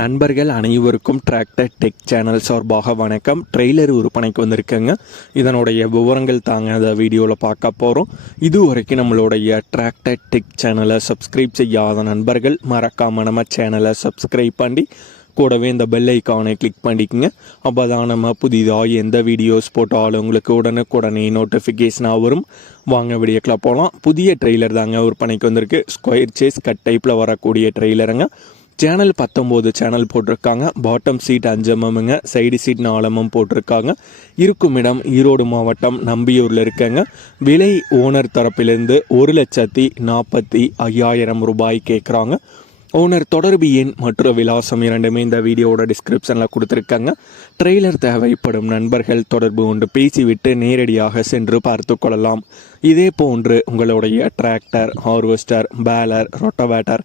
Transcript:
நண்பர்கள் அனைவருக்கும் tractor tech channel சார்பாக வணக்கம். ட்ரெய்லர் விற்பனைக்கு வந்திருக்கேங்க. இதனுடைய விவரங்கள் தாங்க அந்த வீடியோவில் பார்க்க போகிறோம் இது வரைக்கும் நம்மளுடைய டிராக்டர் டெக் சேனலை சப்ஸ்கிரைப் செய்யாத நண்பர்கள் மறக்காம நம்ம சேனலை சப்ஸ்கிரைப் பண்ணி கூடவே இந்த பெல் ஐக்கானை கிளிக் பண்ணிக்கோங்க. அப்போ தான் நம்ம புதிதாக எந்த வீடியோஸ் போட்டாலும் உங்களுக்கு உடனுக்குடனே நோட்டிஃபிகேஷனாக வரும். வாங்க வீடியோக்கில் போகலாம் புதிய ட்ரெய்லர் தாங்க விற்பனைக்கு வந்திருக்கு. ஸ்கொயர் சேஸ் கட் டைப்பில் வரக்கூடிய ட்ரெய்லருங்க சேனல் பத்தொம்போது சேனல் போட்டிருக்காங்க. பாட்டம் சீட் அஞ்சமுங்க சைடு சீட் நாலமும் போட்டிருக்காங்க. இருக்கும் இடம் ஈரோடு மாவட்டம் நம்பியூரில் இருக்கங்க. விலை ஓனர் தரப்பிலிருந்து ஒரு லட்சத்தி நாற்பத்தி ஐயாயிரம் ரூபாய் கேட்குறாங்க ஓனர் தொடர்பு எண் மற்றும் விலாசம் இரண்டுமே இந்த வீடியோவோட டிஸ்கிரிப்ஷனில் கொடுத்துருக்காங்க. ட்ரெய்லர் தேவைப்படும் நண்பர்கள் தொடர்பு கொண்டு பேசிவிட்டு நேரடியாக சென்று பார்த்து கொள்ளலாம். இதே போன்று உங்களுடைய டிராக்டர் ஹார்வெஸ்டர் பேலர் ரொட்டவேட்டர்